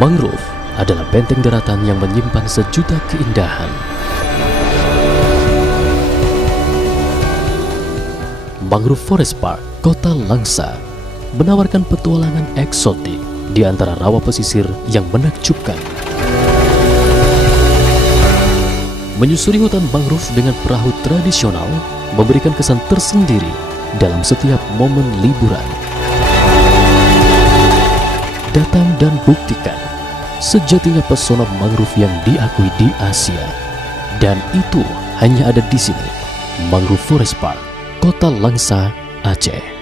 Mangrove adalah benteng daratan yang menyimpan sejuta keindahan. Mangrove Forest Park, Kota Langsa, menawarkan petualangan eksotik di antara rawa pesisir yang menakjubkan. Menyusuri hutan mangrove dengan perahu tradisional memberikan kesan tersendiri dalam setiap momen liburan. Datang dan buktikan sejatinya pesona mangrove yang diakui di Asia. Dan itu hanya ada di sini, Mangrove Forest Park, Kota Langsa, Aceh.